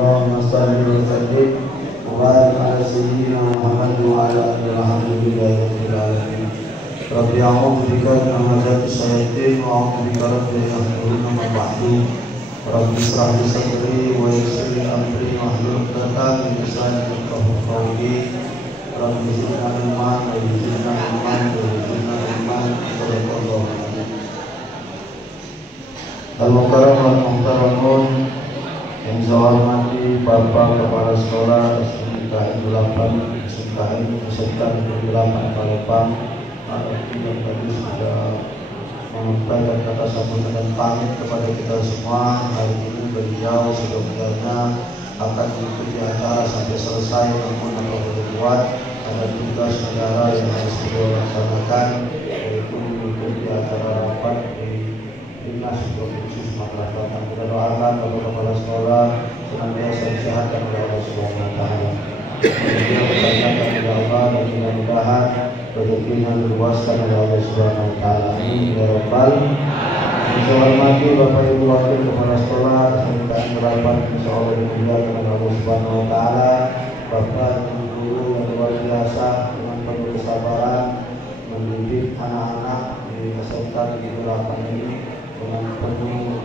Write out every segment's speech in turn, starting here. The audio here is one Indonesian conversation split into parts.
Allahumma shalli wa sallim wa barik ala sayyidina Muhammad wa ala alihi alhamdulillahi rabbil alamin. Rabbi a'udzu bika min hamazati syayatin wa a'udzu bika rabbi an yahdurun ma ba'du. Rabbi ishrah li sadri wa yassir li amri wahlul 'uqdatam min lisani yafqahu qawli. Rabbi zidna ilman wa zidna ilman wa zidna ilman. Sadaqallahu alazim. Al-Mukarram wal-Muhtaramun, yang saya hormati Bapak Kepala Sekolah SMKN 8 SMKN Nusa 8 Palembang, yang tadi sudah menyampaikan kata sambutan dan pamit kepada kita semua. Hari ini beliau sebenarnya akan mengikuti acara sampai selesai, namun apa boleh buat, ada tugas negara yang harus beliau laksanakan, yaitu mengikuti acara rapat di Dinas Provinsi Sumatera Selatan. Kita doakan Bapak Kepala Sekolah senantiasa disehatkan oleh Allah Subhanahu Wa Taala. Kemudian bertanyakan kepada Allah dan mudah-mudahan rezekinya diluaskan oleh Allah Subhanahu Wa Taala. Ya Rabbal. Saya hormati Bapak Ibu Wakil Kepala Sekolah SMKN 8, insya Allah dimuliakan oleh Allah Subhanahu Wa Taala. Bapak Ibu guru yang luar biasa dengan penuh kesabaran mendidik anak-anak di SMK 8 ini dengan penuh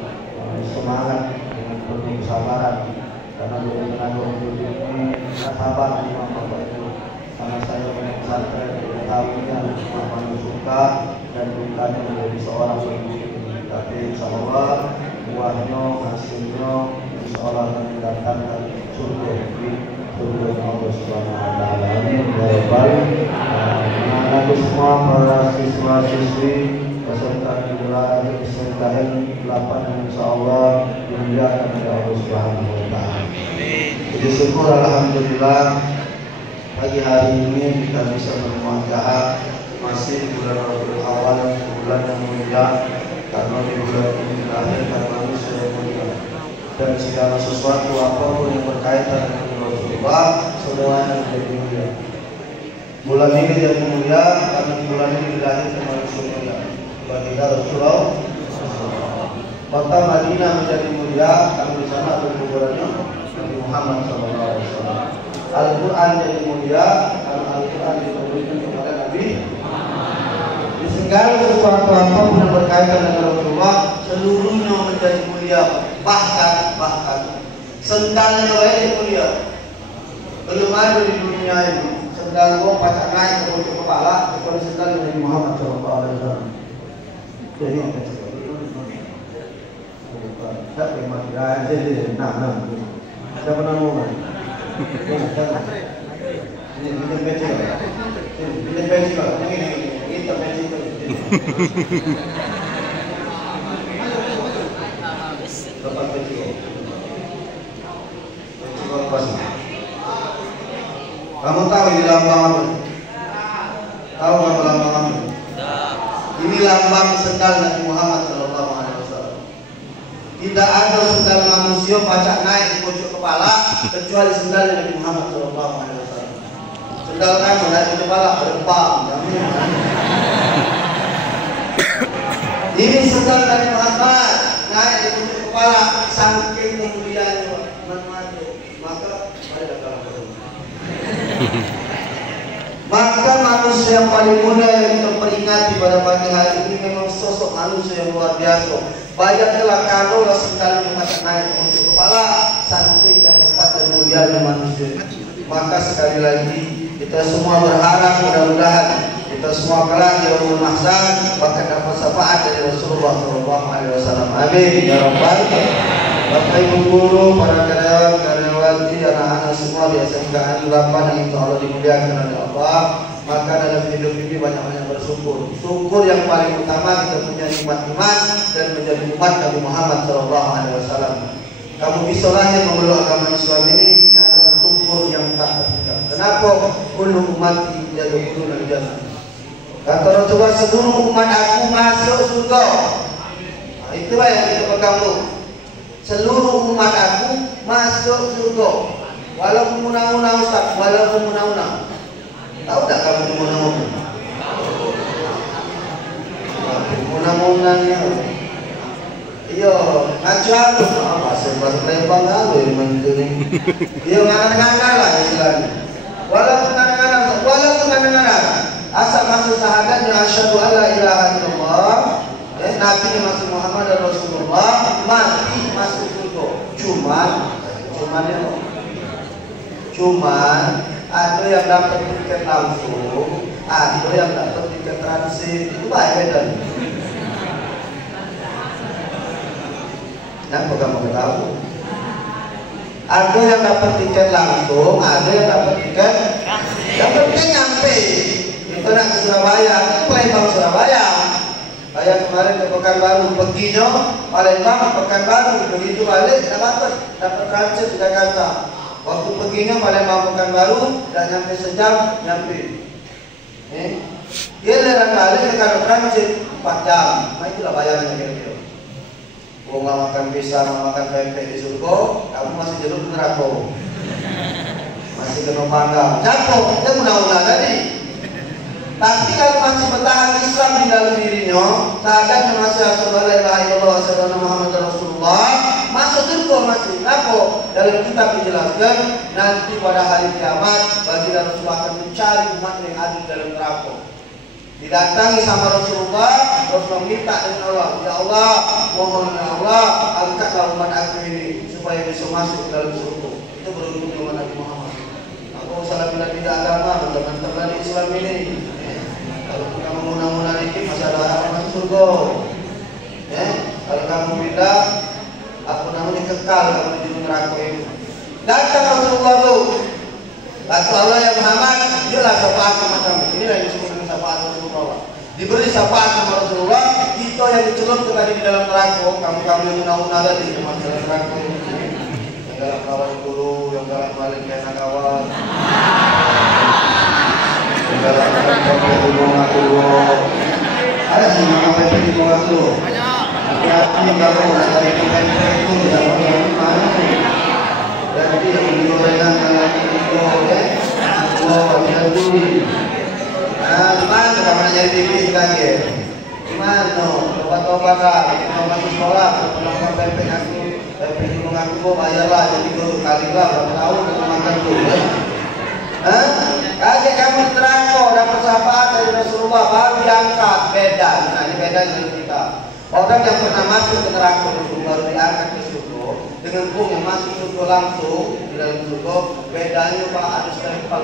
semangat, dengan penuh kesabaran, karena dengan tenaga untuk ini tidak sabar di Bapak Ibu, karena saya pesantren mengetahuinya Bapak suka dan bukannya menjadi seorang pemimpin, tapi insya Allah buahnya, hasilnya insya Allah akan mendatangkan surga di surga Allah Subhanahu Wa Taala. Amin ya Rabbal. Anak-anak semua, para siswa-siswi SMKN 8 insya Allah dimuliakan oleh Allah Subhanahu Wa Taala. Jadi syukur alhamdulillah pagi hari ini kita bisa bermuajah masih di bulan Rabiul Awal, bulan yang mulia, karena di bulan ini dilahirkan manusia yang mulia, dan segala sesuatu apapun yang berkaitan dengan Rasulullah semuanya menjadi mulia. Bulan ini jadi mulia karena di bulan ini dilahirkan manusia mulia. Baginda Rasulullah, kota Madinah menjadi mulia karena di sana ada kuburannya Nabi Muhammad SAW. Al-Quran jadi mulia karena Al-Quran diturunkan kepada Nabi. Di segala sesuatu apapun yang berkaitan dengan Rasulullah seluruhnya menjadi mulia. Bahkan sendalnya jadi mulia. Belum ada di dunia ini sendal gua pacar naik ke ujung kepala kecuali sendal Nabi Muhammad SAW. Jadi tak memang aja dia nah siapa nama ini peci ini kita peci dapat peci pas. Kamu tahu ini lambang apa? Tahu apa lambang apa? Ini lambang sendal Nabi Muhammad SAW. Tidak ada sendal manusia pacak naik di pojok kepala kecuali sendal Nabi Muhammad SAW. Sendal kamu naik di kepala berempang. Ini sendal Nabi Muhammad naik di pojok kepala, saking kemuliaannya maka ada kalau maka manusia yang paling mulia yang kita peringati pada pagi hari ini memang sosok manusia yang luar biasa. Banyaklah kado sendal yang naik untuk kepala, saking hebat dan mulianya manusia. Maka sekali lagi kita semua berharap mudah-mudahan kita semua kelak di yaumul mahsyar bahkan dapat syafaat dari Rasulullah SAW. Amin ya Rabbal. Bapak Ibu guru, para karyawati, anak-anak semua di SMKN 8 yang insya Allah dimuliakan oleh Allah, maka dalam hidup ini banyak-banyak bersyukur. Syukur yang paling utama kita punya nikmat iman dan menjadi umat Nabi Muhammad SAW. Kamu bisa lahir memeluk agama Islam ini adalah syukur yang tak terhingga. Kenapa? Kullu ummati yadkhuluna al-jannah. Kata Rasulullah, seluruh umat aku masuk surga. Nah, itulah yang kita pegang. Seluruh umat aku masuk surga. Walaupun munah-munah Ustaz, walaupun munah-munah. Tahu tak kamu munah-munah? Munah-munahnya. Iya, ngajar bahasa Lembang lalu yang mentuning. Dia ngana-ngana lah istilahnya. Walaupun ngana-ngana, asal masuk syahadatnya asyhadu alla ilaha illallah, Nabi masuk Muhammad dan Rasulullah, mati masuk surga. Cuman ada yang dapat tiket langsung, ada yang dapat tiket transit. Itu baik bedanya. Yang kamu tahu, ada yang dapat tiket langsung, ada yang dapat tiket yang penting nyampe. Itu nak ke Surabaya, itu Palembang Surabaya. Kayak kemarin ke Pekanbaru, perginya Palembang Pekanbaru, begitu balik dapat transit di Jakarta. Waktu perginya Palembang Pekanbaru dan nyampe sejam nyampe. Dia leran balik kalau transit 4 jam. Nah itulah bayarannya kira-kira. Mau makan pisang, makan pempek di surga, kamu masih jenuh di neraka. Masih kena panggang. Capok, dia mudah-mudahan tadi. Tapi kalau masih bertahan Islam di dalam dirinya, syahadat masih asyhadu alla ilaha illallah wa asyhadu anna Muhammadar Rasulullah, masuk surga masih. Kenapa? Dalam kitab dijelaskan nanti pada hari kiamat baginda Rasulullah akan mencari umat yang ada di dalam neraka. Didatangi sama Rasulullah minta dengan Allah, ya Allah, mohon ya Allah, angkatlah umat aku ini supaya bisa masuk ke dalam surga. Itu beruntung dengan Nabi Muhammad. Aku salah bila agama, teman-teman di Islam ini. Kalau kamu munah-munah ini masih ada harapan masuk surga. Kalau kamu bilang, aku namanya kekal kamu di neraka ini. Datang Rasulullah tu, kata Allah ya Muhammad, dialah syafaat sama kamu. Inilah yang disebut dengan syafaat Rasulullah. Diberi syafaat sama Rasulullah, kita yang dicelup tadi di dalam neraka, kamu yang munah-munah tadi di dalam neraka ini. Yang dalam kawan guru, yang dalam balik kena kawan. Yang dalam kawan guru ngaku. Ada sih ngapain pergi ngaku. Hati-hati kalau nak cari pempek itu jangan mana nih. Jadi yang digorengan dengan itu ya. Hati-hati. Gimana kamu nyari TV lagi? Gimana? Obat-obatan, obat sekolah, pulang pempek aku, pempek di rumah aku bayarlah jadi guru kali lah berapa tahun untuk makan dulu ya? Kaget kamu neraka dapat syafaat dari Rasulullah baru diangkat beda. Nah ini beda dengan kita. Orang yang pernah masuk ke neraka dulu baru diangkat ke surga dengan bung yang masuk surga langsung di dalam surga bedanya pak ada stempel.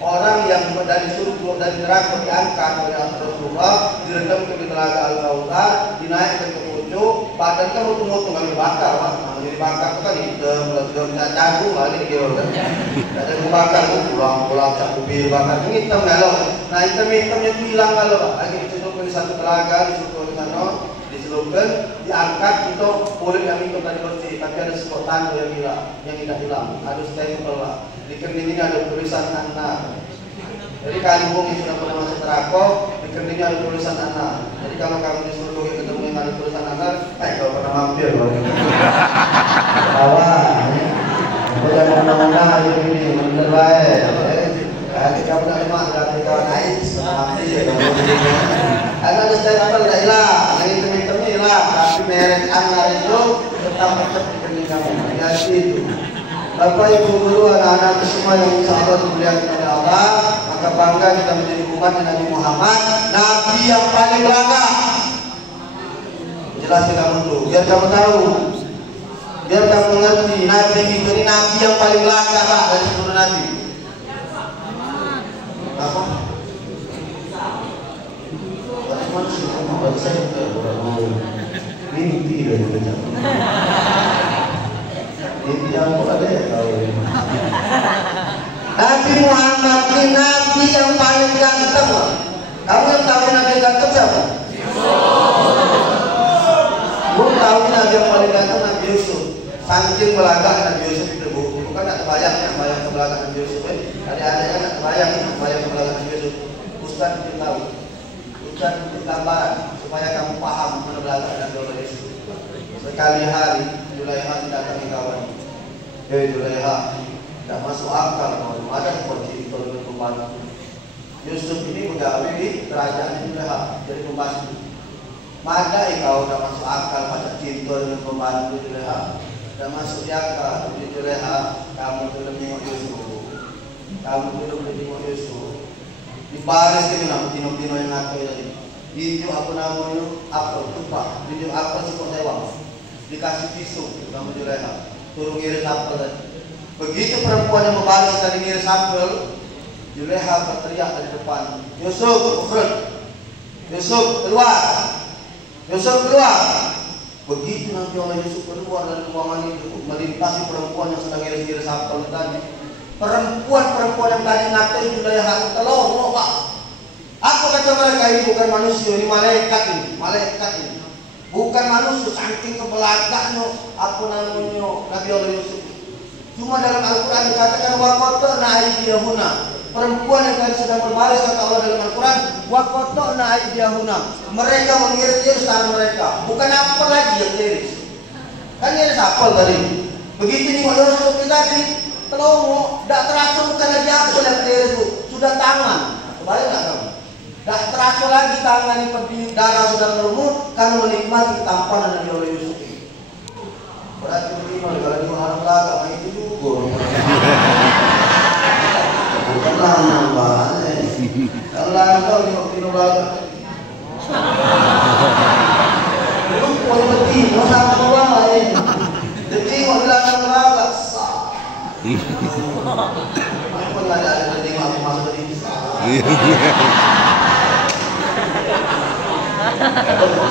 Orang yang dari surga dari neraka diangkat oleh Rasulullah direndam ke telaga Al-Kautsar dinaikkan ke pucuk badan kan mutu-mutu nggak dibakar pak. Jadi bakar kan hitam sudah jagung balik dia kan. Ada dibakar tuh pulang cakup bir bakar hitam kalau. Nah hitamnya itu hilang kalau pak. Lagi dicelupkan di satu telaga dicelupkan di sana dicelupkan diangkat itu kulit yang hitam tadi bersih tapi ada spot tanda yang hilang yang tidak hilang ada stempel pak. Di keningnya ada tulisan anak. Jadi kalimbung yang sudah pernah masuk neraka, di keningnya ada tulisan anak. Jadi kalau kamu di surga ketemu yang ada tulisan anak, kalau pernah mampir loh. Awal, udah mana-mana hari ini bener baik. Nanti kamu nak lemak dari kawan air, mampir. Ada stempel tidak hilang, yang hitam-hitamnya hilang, tapi merek anak itu tetap tetap di kening kamu. Jadi itu. Bapak Ibu Guru, anak-anak semua yang insya Allah dimuliakan oleh Allah, maka bangga kita menjadi umat Nabi Muhammad, Nabi yang paling laga. Jelaskan kamu dulu, biar kamu tahu, biar kamu mengerti, Nabi itu ini Nabi yang paling laga pak dari seluruh Nabi. Apa? Mimpi dari kerja. Nabi Muhammad ini Nabi yang paling ganteng. Kamu yang tahu Nabi yang ganteng siapa? Kamu tahu Nabi yang paling ganteng Nabi Yusuf. Saking belagak Nabi Yusuf itu bukan nak terbayang kebelakang Nabi Yusuf. Adik-adiknya nak terbayang kebelakang Nabi Yusuf. Ustaz itu tahu. Ustaz itu gambaran supaya kamu paham mana belakang Nabi Yusuf. Sekali hari Zulaiha datang ke kawan. Zulaiha, tidak masuk akal kalau ada seperti itu dengan pembantu. Yusuf ini pegawai di kerajaan Zulaiha, jadi pembantu. Mana kau tidak masuk akal pada cinta dengan pembantu Zulaiha? Udah masuk di akal, jujur ya, kamu belum nengok Yusuf. Kamu belum nengok Yusuf. Di baris ke mana? Tino-tino yang ngaku tadi. Itu apa namanya? Apel, tumpah. Itu apel sih kok lewat. Dikasih pisau, kamu jujur ya. Turun ngiris apel tadi. Begitu perempuan yang membalas tadi ngiris apel, Juleha berteriak dari depan, Yusuf, Yusuf keluar, Yusuf keluar. Begitu Nabi Allah Yusuf keluar dari ruangan itu, melintasi perempuan yang sedang ngiris-ngiris apel tadi. Perempuan yang tadi ngatain Juleha, tolong Pak. Apa kata mereka, ini bukan manusia, ini malaikat ini, bukan manusia, saking kebelakangnya, apa namanya Nabi Allah Yusuf. Cuma dalam Al-Quran dikatakan waqata'na aydiyahunna. Perempuan yang tadi sedang berbaris kata Allah dalam Al-Quran, waqata'na aydiyahunna. Mereka mengiris-iris tangan mereka. Bukan apel lagi yang iris. Kan iris apel tadi. Begitu nih Yusuf tadi, tolong, tidak terasa bukan lagi apel yang iris bu, sudah tangan. Kebayang nggak kamu? Tidak terasa lagi tangan ini pergi darah sudah melumur karena menikmati tampanan Nabi Allah Yusuf. Berarti bagaimana kalau di orang belakang itu juga bukan nambah kalau langkau di waktu belakang lu boleh lebih mau sama gua jadi mau bilang belakang sah aku nggak ada tengok aku masuk tadi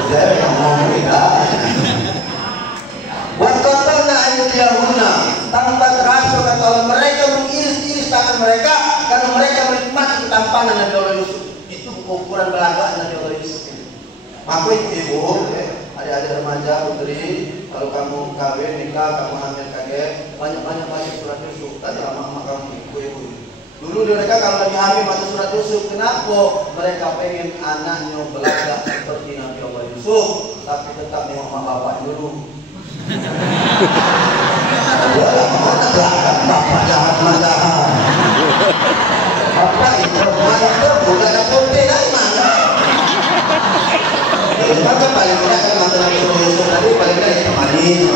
saya yang ngomong tidak waqata'na aydiyahunna, tanpa terasa kata Allah, mereka mengiris-iris tangan mereka karena mereka menikmati ketampanan Nabi Allah Yusuf. Itu ukuran belakang Nabi Allah Yusuf. Maka ibu, adik-adik remaja, putri, kalau kamu kawin, nikah, kamu hamil kaget, banyak surat Yusuf. Tadi lama kamu ibu-ibu. Dulu mereka kalau lagi hamil baca surat Yusuf, kenapa? Mereka pengen anaknya belajar seperti Nabi Allah Yusuf, tapi tetap nengok mak bapak dulu. Bapak jahat. Bapak itu bukan ada konten dari mana? Bapak paling tidak kan mantan Nabi Yusuf tadi paling tidak ditemani.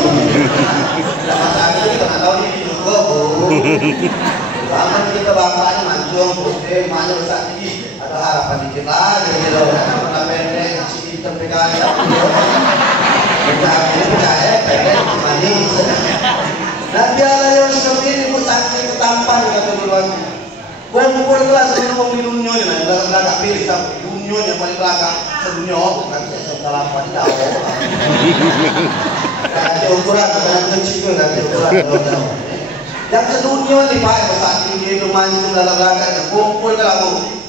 Tidak masalah kita nggak tahu ini juga bu. Aman kita bapaknya mancung, putih, mana besar tinggi. Ada harapan dikit lagi gitu. Karena pendek, si hitam PKI. Nabi Allah Yusuf ini saking ketampan kata duluannya. Kumpul kelas sebelum di dunia ini, belakang pilih tapi dunia yang paling belakang sedunia kan saya salah apa tidak ada. Ada ukuran bukan kecil kan ukuran. Yang sedunia ini pak saat tinggi itu mancung dalam belakangnya kumpul kelas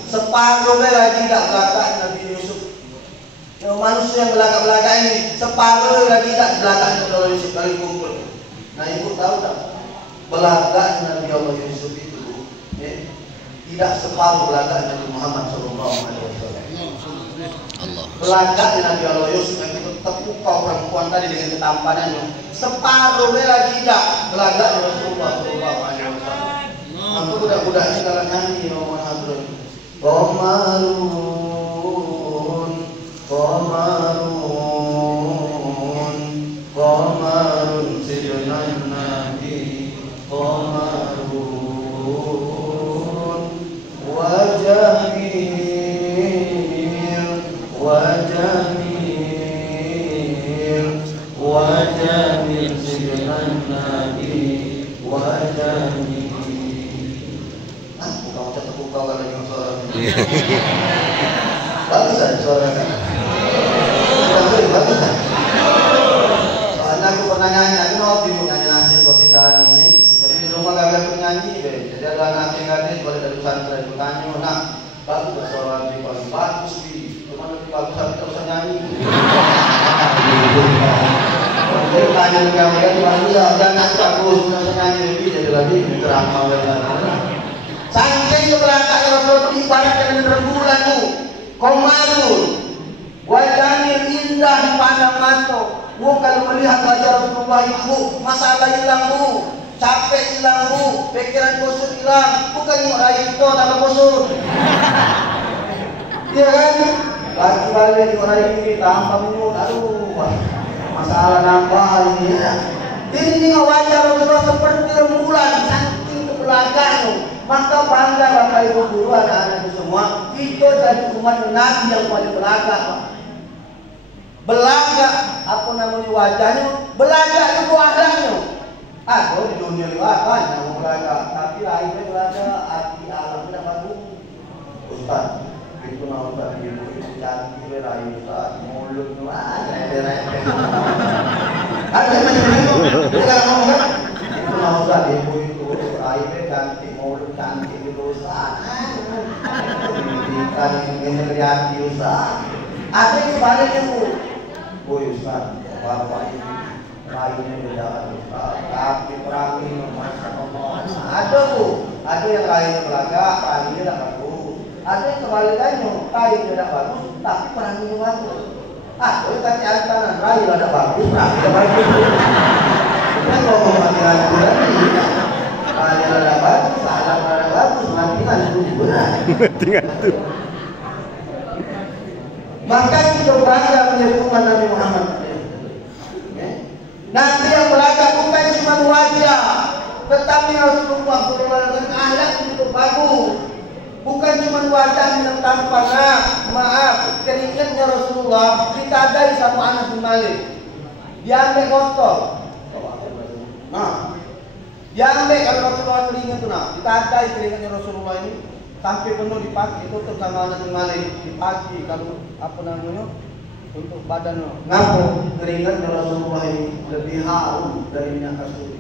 separuh lagi tidak belakang Nabi Yusuf. Yang manusia yang belakang ini separuh lagi tak belakang Nabi Yusuf kali kumpul. Nah ibu tahu tak belakang Nabi Allah Yusuf itu tidak separuh belakang Nabi Muhammad SAW. Belakang Nabi Allah Yusuf yang itu terpukau perempuan tadi dengan ketampanannya separuh lagi tidak belakang Rasulullah SAW. Maka budak-budak ini kalau nyanyi Roman Hadron Qamarun sijunan Nabi Qamarun wajamil sijunan Nabi wajamil. Bukan terbuka lagi suara. Bagus kan suaranya? Bagus kan? Soalnya aku pernah nyanyi, aku mau bingung nyanyi nasib Kosindani ini. Jadi di rumah kami aku nyanyi, jadi ada anak yang gadis boleh dari pesantren itu tanya, nak bagus gak suara Abi paling bagus bi, cuma lebih bagus tapi terus nyanyi. Jadi tanya kamu kan bagus ya, jangan bagus terus nyanyi lebih jadi lagi drama lagi. Saking kebelakangnya Rasulullah ibaratkan dengan rembulan bu. Qamarun wajahnya indah dipandang mata. Bu kalau melihat wajah Rasulullah ibu masalah hilang bu, capek hilang bu, pikiran kusut hilang. Bukan orang itu tambah kusut. Iya kan? Lagi-lagi orang ini tambah minum. Aduh, masalah nambah ini ya. Tinggi wajah Rasulullah seperti rembulan, saking kebelakangnya. Maka bangga Bapak Ibu guru anak-anak semua, kita jadi umat Nabi yang paling belaga. Belaga, apa namanya wajahnya? Belaga itu akhlaknya. Di dunia luar banyak yang belaga, tapi lahirnya belaga, arti alamnya bagus. Ustaz, itu nama Ustaz ibu itu cantik, lahir Ustaz, mulutnya ada. Ada yang macam-macam, kita ngomong kan? Itu nama Ustaz ibu itu lahirnya cantik, mulut cantik itu Ustaz. Pendidikan ini kreatif Ustaz. Ada yang sebaliknya Bu. Ustaz, bapak ini lainnya beda Ustaz. Kaki perangi, masya Allah. Ada Bu, ada yang lainnya belaga, peranginya tidak bagus. Ada yang kebalikannya, lainnya tidak bagus, tapi peranginya bagus. Ada yang kaki kanan, lainnya tidak bagus, peranginya bagus. Kita ngomong matikan berani, lainnya tidak bagus, salah tidak bagus, matikan itu benar. Matikan itu. Maka kita bangga menjadi umat Nabi Muhammad. Nabi yang belaga bukan cuma wajah, tetapi Rasulullah dengan akhlak itu bagus. Bukan cuma wajah yang tampaknya, maaf, keringatnya Rasulullah ditadai sama Anas bin Malik. Diambil botol. Nah, diambil kalau Rasulullah keringat itu nah, ditadai keringatnya Rasulullah ini. Sampai penuh dipakai, tutup sama Anas bin Malik, dipakai kalau apa namanya untuk badan. Ngapo keringat Rasulullah ini lebih harum dari minyak kasturi.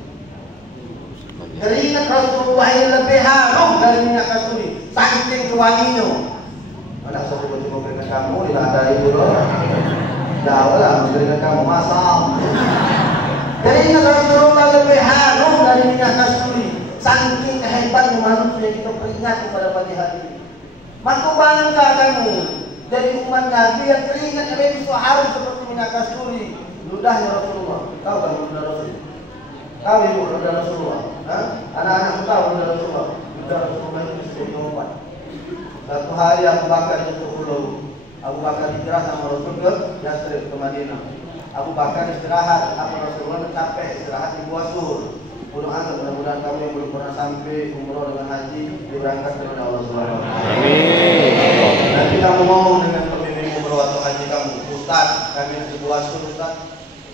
Keringat Rasulullah ini lebih harum dari minyak kasturi, saking kewanginya. Anak saya coba keringat kamu tidak ada ibu loh. Jauh lah keringat kamu masam. Keringat Rasulullah lebih harum dari minyak kasturi. Saking kehebatnya manusia kita peringati pada pagi hari ini. Maka bangga kamu jadi umat Nabi yang keringat lebih harum seperti minyak kasturi. Ludahnya Rasulullah. Tahu kan ludah Rasulullah? Tahu ibu ludah Rasulullah? Anak-anak tahu ludah Rasulullah? Ludah Rasulullah itu sebagai obat. Satu hari Abu Bakar jatuh ulu. Abu Bakar hijrah sama Rasul ke Yasrib ke Madinah. Abu Bakar istirahat, apa Rasulullah capek istirahat di Gua Sur. Mudah-mudahan mudah-mudahan kamu yang belum pernah sampai umroh dengan haji diberangkatkan oleh Allah Subhanahu wa taala. Amin. Nanti kamu ngomong dengan pemimpin umroh atau haji kamu, Ustaz, kami di Gua Sur Ustaz.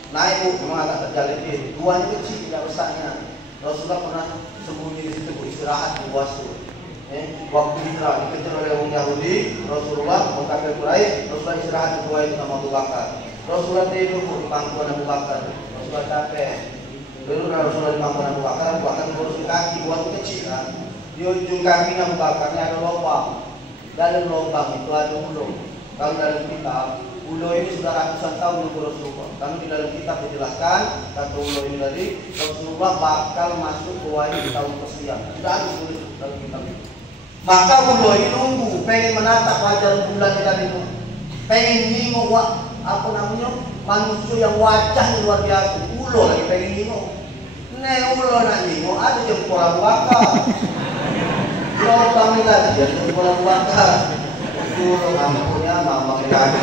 Naik memang agak terjalin diri. Guanya kecil tidak besarnya. Rasulullah pernah sembunyi di situ istirahat di Gua Sur. Waktu hijrah dikejar oleh orang Yahudi, Rasulullah mengkafir Quraisy, Rasulullah istirahat di gua itu sama Abu Bakar. Rasulullah tidur di pangkuan Abu Bakar. Rasulullah capek. Lalu Rasulullah di pangkuan Abu Bakar ngurusin kaki, buat kecil kan. Di ujung kaki Abu Bakarnya ada lubang. Dalam lubang itu ada ulo. Kalau dalam kitab, ulo ini sudah ratusan tahun menurut Rasulullah. Kalau di dalam kitab dijelaskan, kata ulo ini tadi, Rasulullah bakal masuk ke wahyu di tahun ke-9. Tidak ada tulis dalam kitab itu. Maka ulo ini nunggu, pengen menatap wajah bulan tadi itu. Pengen nengok apa namanya? Manusia yang wajahnya luar biasa. Ulo lagi pengen nengok. Ulo nak nengok ada jempol Abu Bakar. Lobang ni tadi ada jempol Abu Bakar. Ulo ampunya mama kaki.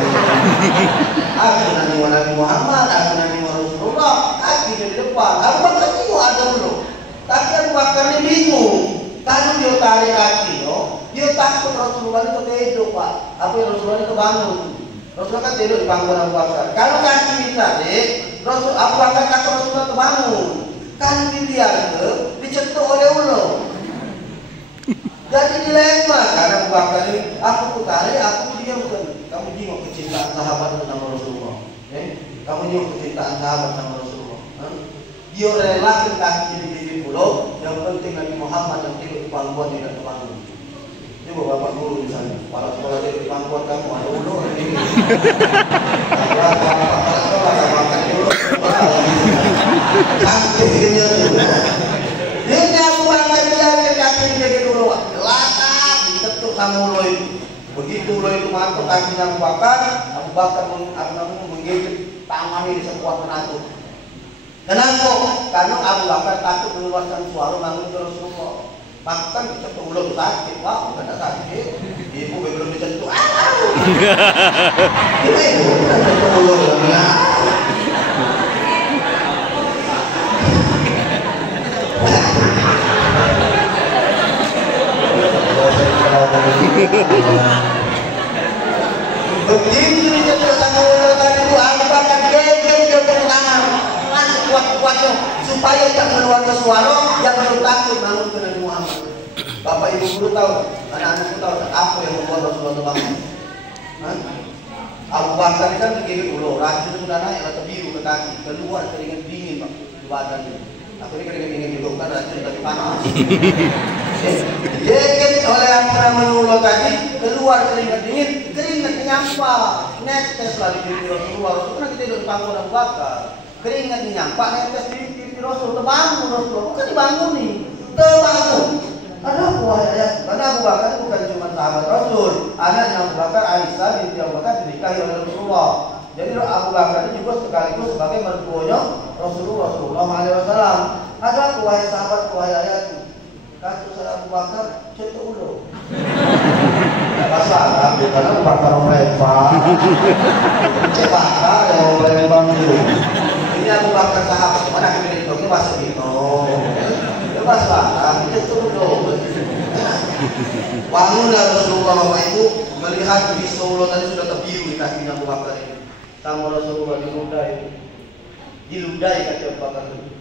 Aku nak nengok Nabi Muhammad, aku nak nengok Rasulullah. Aku di depan. Abu Bakar nengok ada ulo. Tapi Abu Bakar ni bingung. Kalau dia tarik kaki, dia takut Rasulullah itu tidur Pak. Apa yang Rasulullah itu bangun? Rasulullah kan tidur di pangkuan Abu Bakar. Kalau kaki ditarik, Abu Bakar takut Rasulullah itu bangun. Kalau dibiarkan, dicetuk oleh ulo. Jadi dilema karena Abu Bakar ini, aku tarik, aku diamkan. Kamu jengok kecintaan sahabat sama Rasulullah. Kamu jengok kecintaan sahabat sama Rasulullah. Dia relakan kaki di bibir pulau. Yang penting Nabi Muhammad yang tidur di pangkuan tidak terbangun. Coba bapak guru di sana. Para sekolah tidur di pangkuan kamu ada ulo ini. Para sekolah ada makan ulo. Cantiknya juga. Ini Abu Bakar biarkan kaki dia dulu. Gelakak diketuk sama ulo itu. Begitu ulo itu masuk kakinya Abu Bakar menggigit tangan ini sekuat tenaga. Kenapa? Karena Abu Bakar takut mengeluarkan suara bangun ke Rasulullah. Bahkan dicetuk ulo sakit, wah bukan sakit. Ibu belum dicetuk. Ibu dicetuk ulo. Begitu dicetak sama Allah tadi itu Abu Bakar geger tangan kuat-kuatnya supaya tak mengeluarkan suara yang belum takut namun ke Nabi Muhammad. Bapak ibu guru tahu, anak-anakku tahu apa yang membuat Rasulullah bangun. Abu Bakar kan tergigit ulo, racun itu sudah naik atau biru ke kaki, keluar keringat dingin Pak di badannya. Akhirnya keringat dingin juga kan racun tapi panas. Dikit oleh yang pernah mengulo tadi keluar keringat dingin, keringatnya nyampak, netes lah di pipi Rasulullah. Rasul pernah kita hidup di panggung Abu Bakar, keringatnya nyampak, netes di pipi Rasul, terbangun Rasulullah, bukan dibangun nih, terbangun. Ada buah ayat, karena Abu Bakar bukan cuma sahabat Rasul, anaknya Abu Bakar Aisyah binti Abu Bakar dinikahi oleh Rasulullah. Jadi Abu Bakar itu juga sekaligus sebagai mertuanya Rasulullah SAW. Ada buah sahabat buah ayat, kata saya Abu Bakar cetuk dulu. Tidak masalah, karena Abu Bakar mereka, cek bakar yang mereka dulu. Ini Abu Bakar sahabat, mana kita itu masuk itu. Masalah itu dulu. Bangunlah Rasulullah Bapak Ibu melihat Rasulullah tadi sudah terbiru di kakinya Abu Bakar ini. Sama Rasulullah diludai kaki Abu Bakar itu.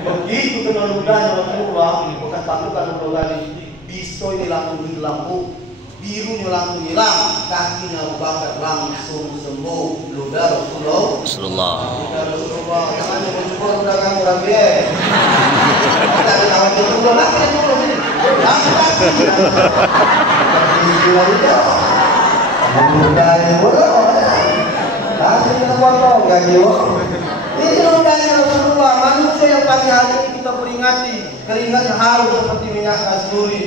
Begitu kena ludahnya Rasulullah, bukan pasukan Rasulullah biso ini langsung hilang, birunya langsung hilang, kakinya Abu Bakar langsung sembuh. Ludah Rasulullah. Ludah Rasulullah. Jangan coba ludah kamu Rabi. Kita ada kawan Rasulullah. Nanti dulu sini. Jangan lagi. Ludah itu. Kasih kita potong ya jiwa. Ini ludahnya Rasulullah. Manusia yang pagi hari ini kita peringati. Keringatnya halus seperti minyak kasturi.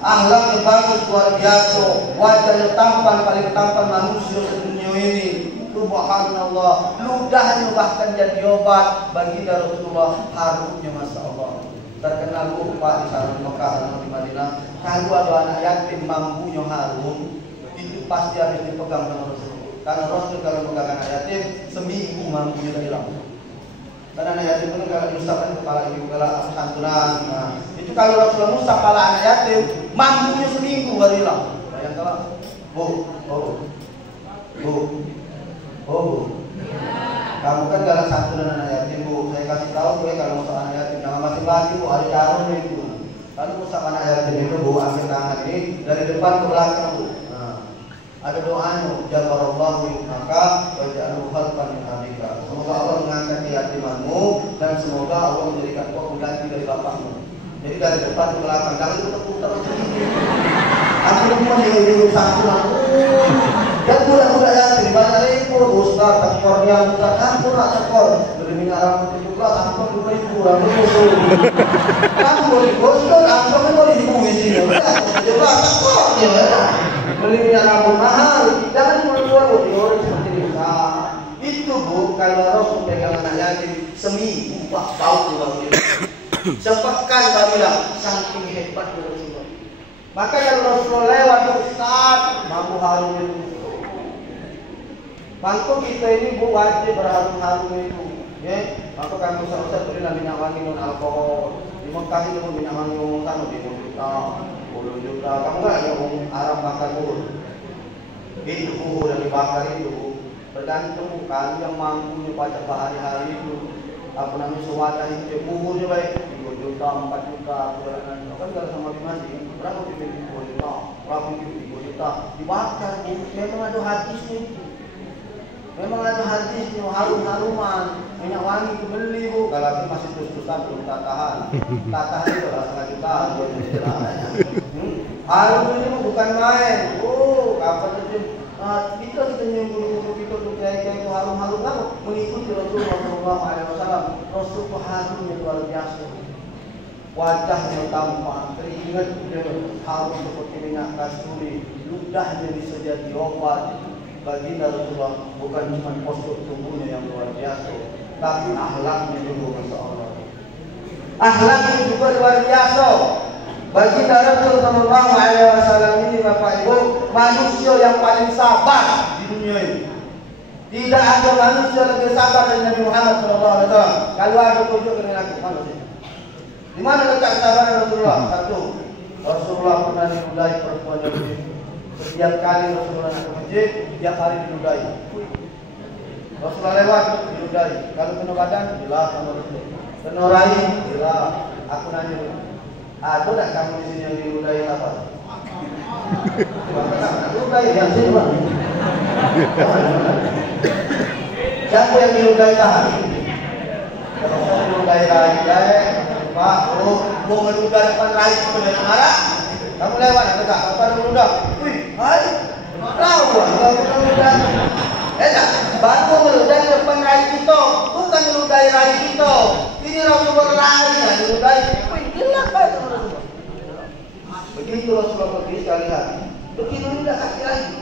Akhlaknya bagus luar biasa, wajahnya tampan paling tampan manusia sedunia ini. Subhanallah, ludahnya bahkan jadi obat bagi Rasulullah. Harumnya Masya Allah. Terkenal lupa di sana di Mekah dan di Madinah. Kalau ada anak yatim mampunya harum, itu pasti harus dipegang sama Rasul. Karena Rasul kalau pegang anak yatim seminggu mampunya hilang. Karena anak yatim itu kalau diusapkan kepala ibu kalau santunan. Nah, itu kalau Rasulullah usap kepala anak yatim, mampunya seminggu baru hilang. Bayangkanlah, bu. Kamu kan kalau santunan anak yatim bu, saya kasih tahu bu kalau usap anak yatim jangan masing-masing bu, ada caranya itu. Kalau usap anak yatim itu bu, ambil tangan ini dari depan ke belakang bu. Ada doanya, jabarallahu maka waja'aluhu khalqan min abika. Semoga Allah mengangkat keyakimanmu dan semoga Allah menjadikan kau pengganti dari bapakmu. Jadi dari depan ke belakang, jangan putar-putar begini. Akhirnya mau hidup satu dan budak-budak yatim banyak ribu ustaz, tekornya ustaz, ampun nak tekor. Beli minyak rambut itu lah, ampun 2.000 rambut musuh. Ampun, ustaz, ampun kan boleh dibuang di sini. Jadi lah tekor ya. Beli minyak rambut mahal, jangan keluar di orang seperti ini. Itu bu, kalau Rasul pegang anak yatim seminggu, wah bau keluar dia. Sepekan baru bilang, saking hebatnya Rasulullah. Maka kalau Rasulullah lewat saat mampu harum itu. Maka kita ini bu wajib berharum-harum itu. Ya, maka kamu usah berilah minyak wangi non alkohol. Di Mekah itu minyak wangi ngomong sana di 10 juta. Kamu nggak yang Arab makan buhur? Itu buhur yang dibakar itu bergantung kan yang mampu baca hari-hari itu. Apa namanya suwata itu buhurnya baik 2 juta, 4 juta, kan kalau sama dimasi berapa pipi 2 juta, berapa pipi 2 juta dibakar. Memang ada hadisnya. Memang ada hadisnya harum-haruman minyak wangi dibeli bu. Kalau masih terus-terusan belum tatahan. Tatahan itu rasa jutaan 2 juta. Harum ini bukan main. Kapan itu? Kita nyembur kita untuk kayak itu harum-harum kamu mengikuti Rasulullah SAW. Rasulullah harumnya luar biasa. Wajahnya tampan, keringatnya harum seperti minyak kasturi, ludahnya bisa jadi obat. Baginda Rasulullah bukan cuma postur tubuhnya yang luar biasa, tapi akhlaknya juga Masya Allah. Akhlaknya juga luar biasa. Baginda Rasul Sallallahu Alaihi Wasallam ini Bapak Ibu manusia yang paling sabar di dunia ini. Tidak ada manusia lebih sabar dari Nabi Muhammad Sallallahu Alaihi Wasallam. Kalau ada tunjuk dengan aku, mana sih? Di mana letak kesabaran Rasulullah? Satu, Rasulullah pernah dinudai perempuan Yahudi. Setiap kali Rasulullah ke masjid, tiap hari dinudai. Rasulullah lewat, dinudai. Kalau kena badan, dilap sama Rasul. Kena rahim, dilap. Aku nanya dulu, ada tak kamu di sini yang dinudai apa? Dinudai yang sini bang. Siapa yang dinudai tahan? Kalau saya dinudai rahim, Pak, mau menudai depan rahim sebenarnya marah. Kamu lewat, tak? Apa menudai? Wih, hai, tahu kalau menudai. Baru meludahi depan rai kita, bukan meludahi rai kita. Ini Rasulullah rai yang meludahi. Gila kan Rasulullah. Begitu Rasulullah pergi sekali hari. Begitu tidak kaki lagi.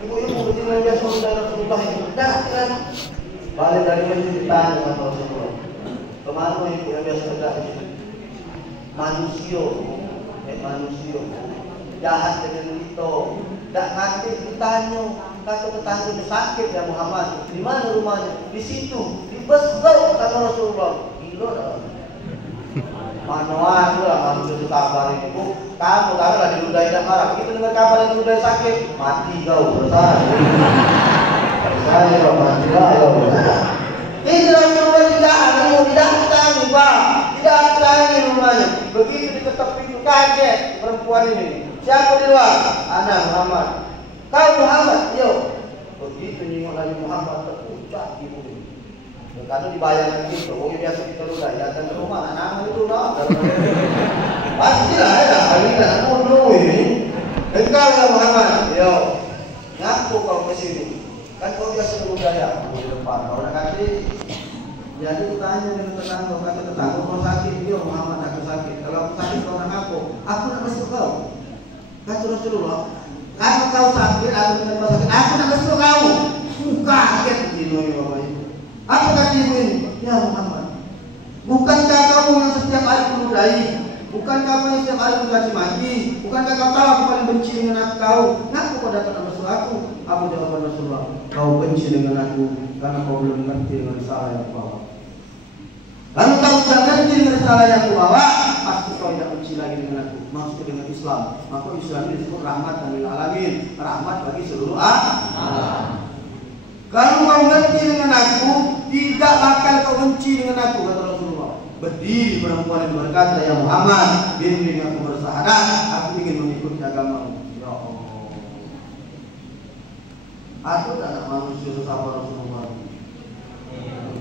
Ibu-ibu begitu biasa meludahi Rasulullah itu. Tidak kaki lagi. Balik dari masjid ditanya sama Rasulullah. Kemana ibu yang biasa meludahi? Manusia, jahat dengan kita. Tak ngerti ditanya. Kata tetangga sakit ya Muhammad. Di mana rumahnya? Di situ. Di Besgau kata Rasulullah. Gila dah. Manoan lah manusia sabar ini. Kamu tahu lah diludai dah marah. Kita dengar kabar yang diludai sakit, mati kau selesai. Selesai kau mati lah kau. Ini Rasulullah tidak tangi Pak. Tidak tangi rumahnya. Begitu diketok pintu kaget perempuan ini. Siapa di luar? Anak Muhammad. Kau Muhammad, yo. Begitu nengok Nabi Muhammad terpucat ibu. Kalau dibayangkan gitu, oh biasa kita ludah datang ke rumah anak itu lah. Pastilah ya, hari ini dulu ini. Engkau lah Muhammad, yo. Ngaku kau ke sini. Kan kau biasa ludah ya, di depan. Kau nak kasih. Jadi tanya dengan tetangga, kata tetangga kau sakit, yo Muhammad aku sakit. Kalau aku sakit kau nak aku nak masuk kau. Kata Rasulullah. Kalau kau sakit, aku nak kasih kau. Kaget begini Bapak Ibu. Apa kata ibu ini? Ya Muhammad, bukankah kamu yang setiap hari menudai? Bukankah kamu yang setiap hari mencaci maki? Bukankah kau tahu aku paling benci dengan kau? Ngaku kau datang nama aku? Apa jawaban Rasulullah? Kau benci dengan aku karena kau belum mengerti dengan salah yang kau bawa. Lalu kau sudah mengerti dengan salah yang kau bawa, pasti kau tidak benci lagi dengan aku. Maksud dengan Islam, maka Islam ini disebut rahmat lil alamin, rahmat bagi seluruh alam. Kalau kau mengerti dengan aku, tidak bakal kau benci dengan aku, kata Rasulullah. Berdiri perempuan yang berkata, ya Muhammad, bimbing aku bersahadat, aku ingin mengikuti agamamu. Ya Allah. Ada tak manusia sesama Rasulullah?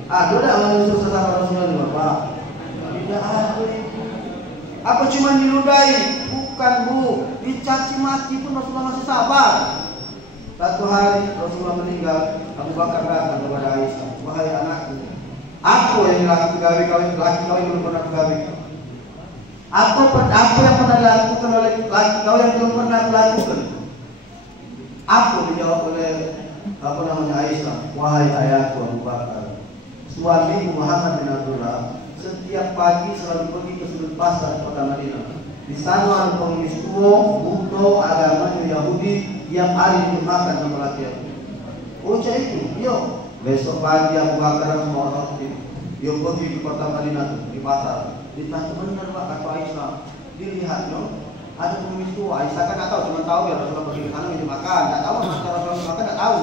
Ada tak manusia sesama Rasulullah, Bapak? Tidak ada itu. Apa cuma dinudai? Bukan Bu, dicaci maki pun Rasulullah masih sabar. Satu hari Rasulullah meninggal, Abu Bakar datang kepada Aisyah, wahai anakku, aku yang laki kau yang belum pernah kawin. Apa yang pernah dilakukan oleh laki kau yang belum pernah dilakukan? Aku dijawab oleh Aisyah, wahai ayahku Abu Bakar, suami Muhammad bin Abdullah setiap pagi selalu pergi ke sudut pasar kota Madinah. Di sana ada pengemis tua, buto, agamanya Yahudi, tiap hari itu makan sama laki-laki. Ucap itu, yuk. Besok pagi Abu Bakar sama orang itu, yuk pergi di kota Madinah di pasar. Ditanya benar Pak, kata Aisyah. Dilihat no, ada pengemis tua. Aisyah kan tak tahu, cuma tahu ya Rasulullah pergi ke sana minta makan. Tak tahu masa Rasulullah makan, tak tahu.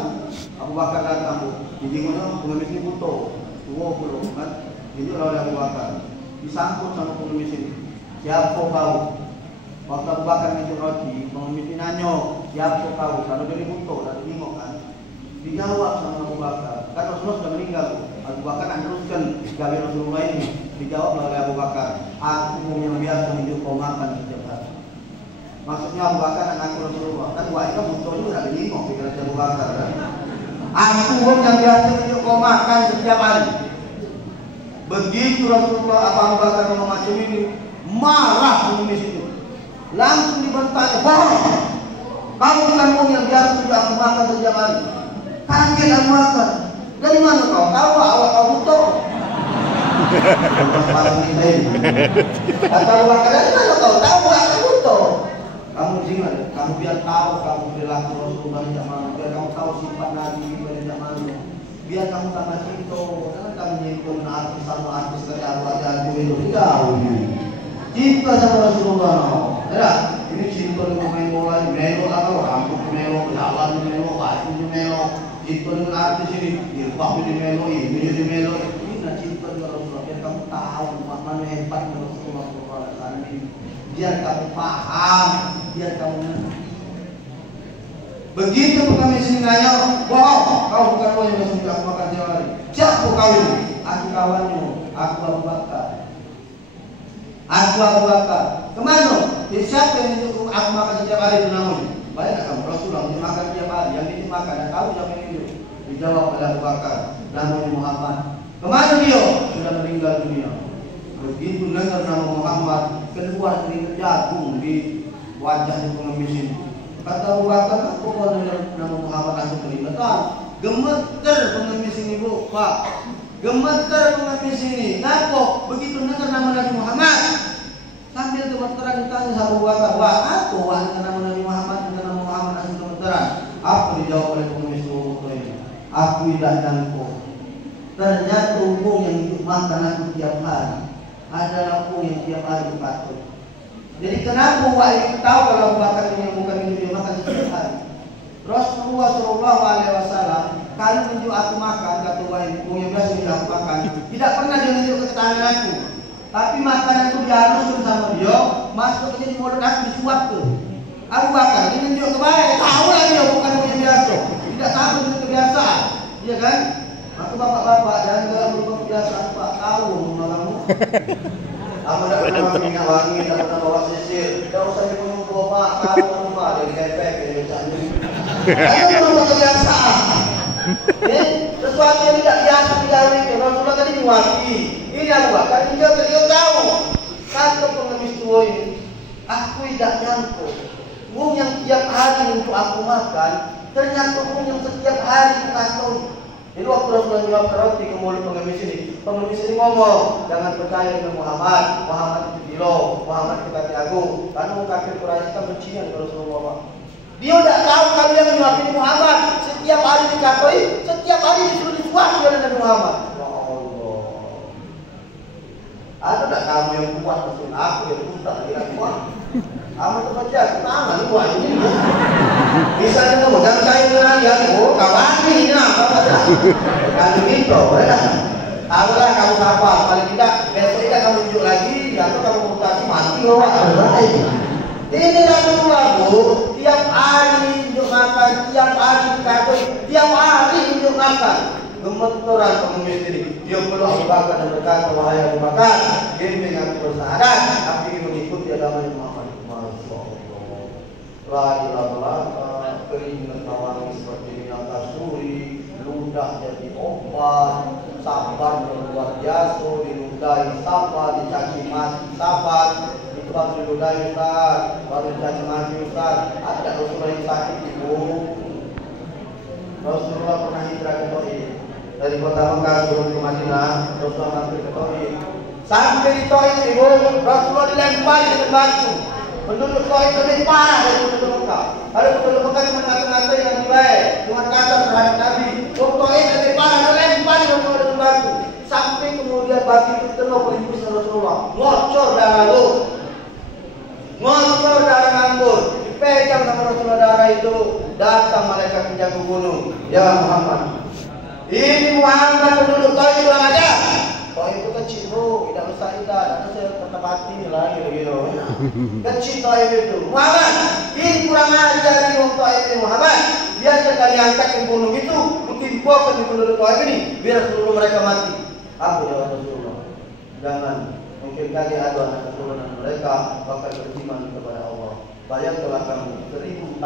Abu Bakar datang bu, jadi mana pengemis ini buto, tua puluh kan. Jadi oleh Abu Bakar disangkut sama pengemis ini. Siapa kau? Waktu Abu Bakar minum roti, pengemis ini nanya, siapa kau? Kalau dia butuh, dan bingung kan? Dijawab sama Abu Bakar. Kan Rasulullah sudah meninggal. Abu Bakar akan teruskan gawe Rasulullah ini. Dijawab oleh Abu Bakar, aku yang biasa hidup kau makan setiap hari. Maksudnya Abu Bakar anak Rasulullah. Kan wah itu butuh juga ada bingung pikiran Abu Bakar kan? Aku yang biasa hidup kau makan setiap hari. Begitu Rasulullah Abu Bakar ngomong macam ini, marah pengemis itu. Langsung dibentaknya, bohong. Kamu bukan orang yang biasa sudah aku makan setiap hari. Kaget Abu Bakar. Dari mana kau? Tahu awak kau butuh. Kata Abu Bakar, dari mana kau? Tahu aku butuh. Kamu ingat, kamu biar tahu kamu perilaku Rasulullah tidak malu. Biar kamu tahu sifat Nabi tidak malu. Biar kamu tambah cinta. Jangan kamu nyinggung artis sama artis dari aku itu jauh. Cinta sama Rasulullah. Ya, ini cinta dengan main bola, melo atau rambut melo, jalan melo, baju melo, cinta dengan artis ini, jilbab di melo, ini di melo. Ini cinta dengan Rasulullah. Biar kamu tahu mana hebat Rasulullah SAW. Biar kamu paham, biar kamu mengerti. Begitu pengemis ini nanya, wow, kau bukan kau yang masuk aku makan tiap hari. Siapa kau ini? Aku kawanmu, aku Abu Bakar. Aku Abu Bakar. Kemana? Siapa yang itu aku makan setiap hari itu namanya? Banyak kamu Rasulullah yang makan tiap hari, yang ini makan. Dan kau siapa yang itu? Dijawab oleh Abu Bakar. Namanya Muhammad. Kemana dia? Sudah meninggal dunia. Begitu dengar nama Muhammad, keluar dari jagung di wajah pengemis ini. Kata Abu Bakar, aku mau dengar nama Muhammad langsung kelihatan. Gemeter pengemis ini bu, Pak. Gemeter pengemis ini. Ngaku begitu dengar nama Nabi Muhammad. Sambil gemeteran ditanya sama Abu Bakar, wah aku wah nama Nabi Muhammad, nama Muhammad langsung gemeteran. Apa dijawab oleh pengemis itu ini? Aku tidak nyangkut. Ternyata umum yang hidup makan aku tiap hari adalah umum yang tiap hari patut. Jadi kenapa wahai tahu kalau Abu Bakar ini yang bukan itu dia makan setiap hari? Rasulullah SAW kali menunjuk aku makan, kata wahai yang biasa tidak aku makan, tidak pernah dia menunjuk ke tangan aku. Tapi makanan itu diharuskan sama dia, masuknya di mulut aku disuap ke. Abu Bakar ini menunjuk ke baik, tahu lah dia bukan yang biasa, tidak tahu itu kebiasaan, iya kan? Maka bapak-bapak jangan kalau berubah kebiasaan Pak tahu rumah kamu. Aku tidak pernah minyak wangi, tidak pernah bawa sisir. Tidak usah dipenuh Pak, kamu rumah dari kepek, dari becaknya. Ayo berubah kebiasaan. Sesuatu yang tidak biasa dilalui. Rasulullah tadi diwaki. Ini Abu Bakar, dia tahu. Kata pengemis tua ini, aku tidak nyangkut. Wong yang tiap hari untuk aku makan, ternyata wong yang setiap hari aku kasih. Jadi waktu Rasulullah jawab roti ke mulut pengemis ini ngomong, jangan percaya dengan Muhammad. Muhammad itu gilo, Muhammad itu kaki agung. Karena orang kafir Quraisy kan bencian ke Rasulullah. Dia tidak tahu kalau yang menyuapi Muhammad. Setiap hari dikatoi, setiap hari disuruh disuap oleh Nabi Muhammad. Ya Allah. Ada tak kamu yang kuat mesin aku yang buta kira kuat? Kamu itu baca, tangan kuat ini. Misalnya kamu jangan saya dengan dia, oh kawan ini apa saja. Kalau gitu, tahu lah kamu apa. Paling tidak besok tidak kamu tunjuk lagi, atau kamu mutasi mati loh. Ini Rasulullah bu, tiap hari tunjuk makan, tiap hari dikatoi, tiap hari tunjuk makan. Gemeteran pengemis ini, dia perlu Abu Bakar dan berkata, wahai Abu Bakar, bimbing aku bersahadat, aku ingin mengikuti agama Muhammad. Masya Allah. La ilaha illallah, keringat wangi seperti minyak kasturi, ludah jadi obat, sabar luar biasa, diludahi sabar, dicaci maki sabar, itu baru diludahi Ustaz, baru dicaci maki Ustaz. Ada Rasulullah yang sakit ibu. Rasulullah pernah hijrah ke Taif. Dari kota Mekah turun ke Madinah, Rasulullah mampir ke Taif. Sampai di Taif ibu, Rasulullah dilempari dengan batu. Penduduk Taif lebih parah dari penduduk Mekah. Lalu penduduk Mekah cuma ngata-ngata yang lebih baik, cuma kasar terhadap Nabi. Penduduk Taif lebih parah, dilempari Rasulullah dengan batu. Sampai kemudian batu itu terlalu berimbus Rasulullah. Ngocor darah lu, ngocor darah nganggur. Dipegang sama Rasulullah darah itu. Datang malaikat penjaga gunung. Ya Muhammad, ini Muhammad penduduk Taif kurang aja. Taif itu kecil bro, tidak besar tidak. Karena saya tetap hati lah gitu. Kecil Taif itu. Muhammad, ini kurang ajar ini orang Taif ini Muhammad. Biar sekali angkat ke gunung itu, mentimpa ke penduduk Taif ini, biar seluruh mereka mati. Apa jawab Rasulullah? Jangan. Mungkin kali ada anak keturunan mereka bakal beriman kepada Allah. Bayangkanlah kamu 1445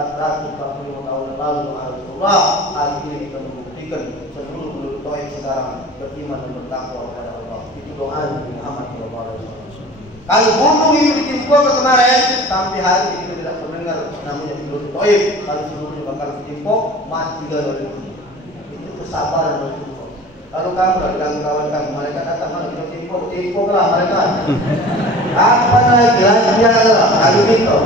tahun lalu Rasulullah, hari ini kita membuktikan seluruh penduduk Taif sekarang beriman dan bertakwa kepada Allah. Itu doa Nabi Muhammad SAW. Kalau gunung itu ditimpa ke kemarin, sampai hari ini kita tidak mendengar namanya penduduk Taif. Kalau seluruhnya bakal ditimpa, mati dari dunia. Itu kesabaran Rasulullah. Kalau kamu dan kawan kamu, mereka datang mana kita timpo lah mereka. Apa lagi lah, kalau gitu,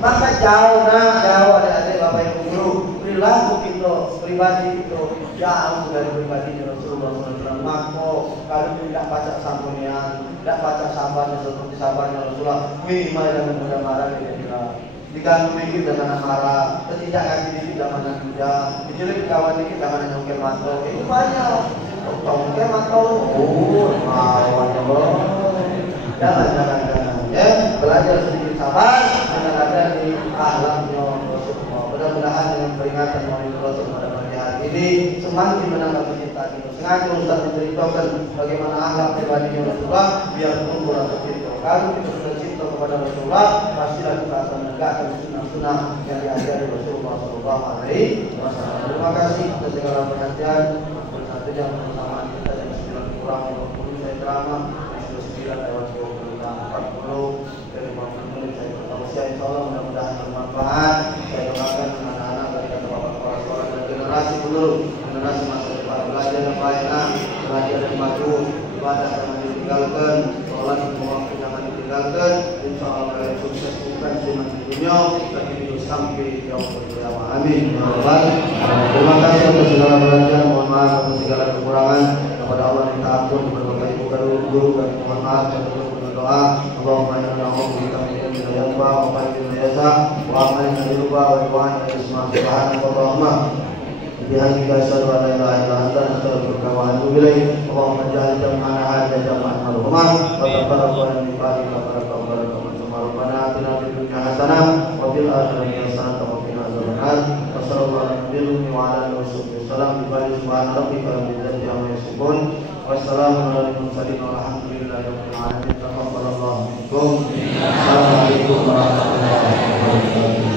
maka jauh adik-adik bapak ibu guru, perilaku kita pribadi itu jauh dari pribadi Rasulullah. Rasulullah SAW. Maka kalau tidak baca sampunian, tidak baca sabarnya seperti sabarnya Rasulullah, wih malah mudah marah kira-kira. Diganggu dikit dengan marah, tidak kaki dikit dengan kuda, dijelek kawan dikit dengan nyongkel mantau. Itu banyak. Nyongkel mantau, lawannya boh. Jangan. Ya, belajar sedikit sabar dengan ada di akhlaknya Rasulullah. Mudah-mudahan dengan peringatan Maulid Rasul pada pagi hari ini semakin menambah kecintaan kita. Sengaja Ustaz menceritakan bagaimana akhlak pribadinya Rasulullah biar tumbuh rasa cinta. Kalau kita sudah cinta kepada Rasulullah, pastilah kita akan menegakkan sunnah-sunnah yang diajari Rasulullah SAW. Terima kasih atas segala perhatian. Satunya persamaan kita dan 9 kurang 20 saya ceramah, 9 lewat 40 dari 50 menit saya bertausiah, insyaallah mudah-mudahan bermanfaat. Saya doakan anak-anak dari kepala sekolah dan generasi penerus, generasi masa depan belajar yang baik, belajar yang maju, ibadah jangan ditinggalkan, sholat lima waktu jangan ditinggalkan. Insyaallah kalian sukses bukan cuma di dunia tapi hidup sampai yaumul qiyamah. Amin ya rabbal alamin. Terima kasih atas segala perhatian, mohon maaf atas segala kekurangan. Kepada Allah minta ampun, kepada Bapak Ibu guru kami mohon maaf dan doa. Allahumma inna na'udzubika min ilmin la yanfa wa qalbin la yasa wa amalin la yurfa wa riwayan la yasma. Subhanaka Allahumma bihamdika asyhadu an la ilaha illa anta astaghfiruka wa atubu ilaik. Allahumma ja'al jam'ana hadza jam'an marhuman wa tabarraka min ba'dika baraka rabbana atina fid dunya hasanah wa fil akhirati hasanah wa qina adzabannar. Wassallallahu alaihi wa ala alihi wasallam. Subhana rabbika rabbil izzati amma yasifun. Wassalamu ala al-mursalin walhamdulillahi rabbil alamin. Taqabbalallahu minkum. Assalamualaikum warahmatullahi wabarakatuh.